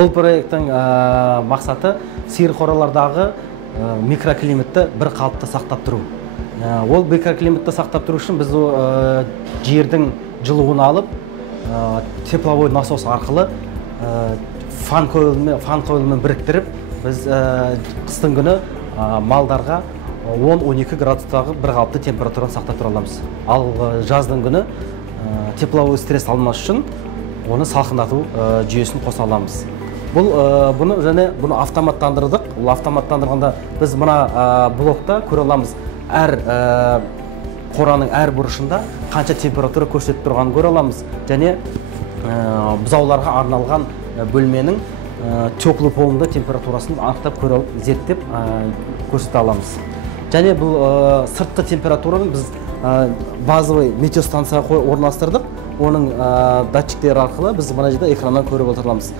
Бұл проекттің мақсаты сиыр қоралардағы микроклиматты бір қалыпта сақтап тұру. Ол микроклиматты сақтап тұру үшін біз жердің жылуын алып, тепловой насос арқылы фан койлмен біріктіріп, біз қыстың күні малдарға 10-12 градустағы бір қалыпты температураны сақтап тұра аламыз. Ал жаздың күні тепловой стресс алмас үшін оны салқындату жүйесін қоса аламыз. Бұны автоматтандырдық. Ол автоматтандырғанда біз мына блокта көре аламыз. Әр қораның әр бұрышында қанша температура көрсетіп тұрғанын көре аламыз. Және бұзауларға арналған бөлменің теплый полында температурасын анықтап көре алып, зерттеп көрсете аламыз. Және бұл сыртқы температураны біз базовый метеостанция орналастырдық. Оның датчиктері арқылы біз мына жерде экраннан көріп отырамыз.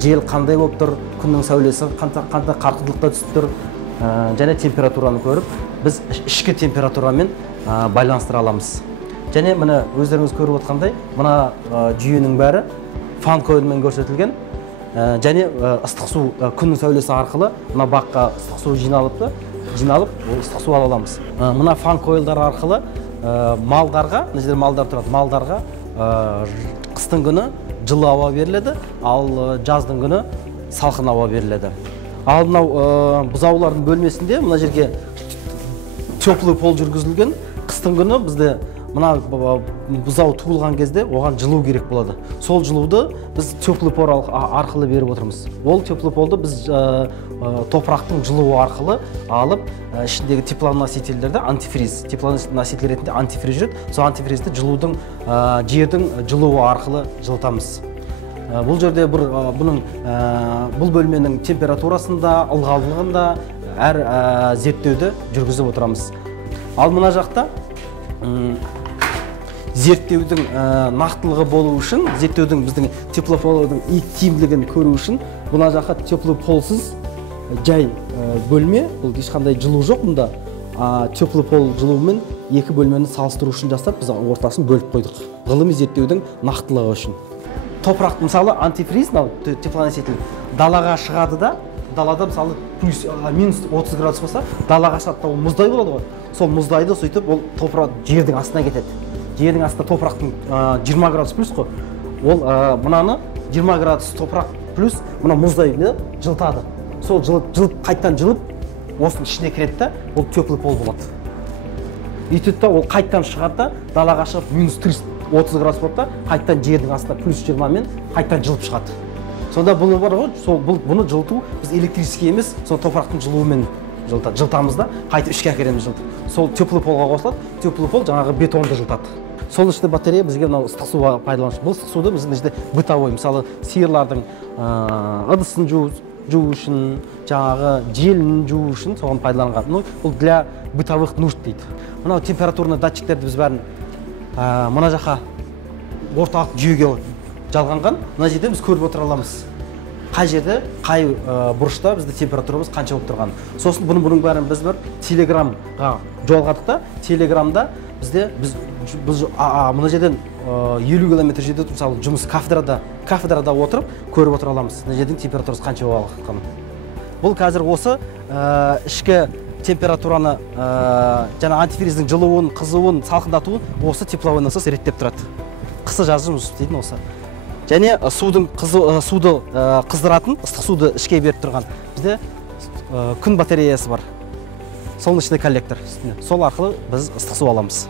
Жел қандай болып тұр, күннің сәулесі қандай қарқындылықта түсіп тұр, және температураны көріп, біз ішкі температурамен байланыстыра аламыз. Және міне өздеріңіз көріп отқандай, мына жүйенің бәрі фан койлмен көрсетілген. Және ыстық су күннің сәулесі арқылы мына баққа ыстық су жиналып, ыстық су ала аламыз. Мына фан койлдар арқылы малдарға, мына жерде малдар тұрады, малдарға қыстың күні жылы ауа беріледі, ал жаздың күні салқын ауа беріледі. Ал мынау бұзаулардың бөлмесінде мына жерге теплый пол жүргізілген. Қыстың күні бізде мына бұзау туылған кезде оған жылу керек болады. Сол жылуды біз теплый пол арқылы беріп отырмыз. Ол теплый полды біз топырақтың жылуы арқылы алып, ішіндегі теплоносительдерді антифриз, теплоноситель ретінде антифриз жүреді. Сол антифризді жердің жылуы арқылы жылытамыз. Бұл жерде бұл бөлменің температурасында, ылғалдылығында әр зерттеуді жүргізіп отырамыз. Ал мына жақта зерттеудің нақтылығы болу үшін, зерттеудің біздің теплый полдың тиімділігін көру үшін, бұна жаққа теплый полсыз жай бөлме, бұл ешқандай жылу жоқ мұнда. Теплый пол жылуымен екі бөлмені салыстыру үшін жасап, біз ортасын бөліп қойдық. Ғылыми зерттеудің нақтылығы үшін. Топырақ, мысалы, антифриз, теплоноситель далаға шығады да, далада мысалы минус 30 градус болса, далаға шығады, ол мұздай болады ғой. Сол мұздайды сөйтіп, ол топырақ жердің астына кетеді. Жердің астында топырақтың 20 градус плюс қой. Ол мынаны 20 градус топырақ плюс мына мұздайды жылытады. Сол қайттан жылып, осының ішіне кіреді да, ол теплый пол болады. Үйтеді да, ол қайттан шығады да, далаға шығып минус 30 градус болады да, қайттан жердің астында плюс 20 мен қайттан жылып шығады. Сонда бұны бар ғой, бұны жылыту біз электрический емес, сол топырақтың жылуымен жылытамыз да, қайтып ішке әкелеміз жылытып. Сол теплый полға қосылады, теплый пол жаңағы бетонды жылытады. Сол іште батарея бізге мынау ыстық суға пайдаланып. Бұл ыстық суды біздің іште бытовой, мысалы сиырлардың ыдысын жуу үшін, жаңағы желін жуу үшін соған пайдаланған. Бұл для бытовых нужд дейді. Мынау температурный датчиктерді біз бәрін мына жаққа орталық жүйеге жалғанған. Мына жерде біз көріп отыра аламыз. Қай жерде, қай бұрышта бізде температурамыз қанша болып тұрған. Сосын бұның бәрін біз бір телеграмға жолғадық та, телеграмда бізде мына жерден 50 километр жерде мысалы жұмыс кафедрада отырып көріп отыра аламыз. Мына жердің температурасы қанша болып жатқанын. Бұл қазір осы ішкі температураны және антифриздің жылуын, қызуын, салқындатуын осы тепловой насос реттеп тұрады. Қысы жазы жұмыс істейтін осы. Және суды қыздыратын, ыстық суды ішке беріп тұрған бізде күн батареясы бар. Соның ішінде коллектор. Сол арқылы біз ыстық су аламыз.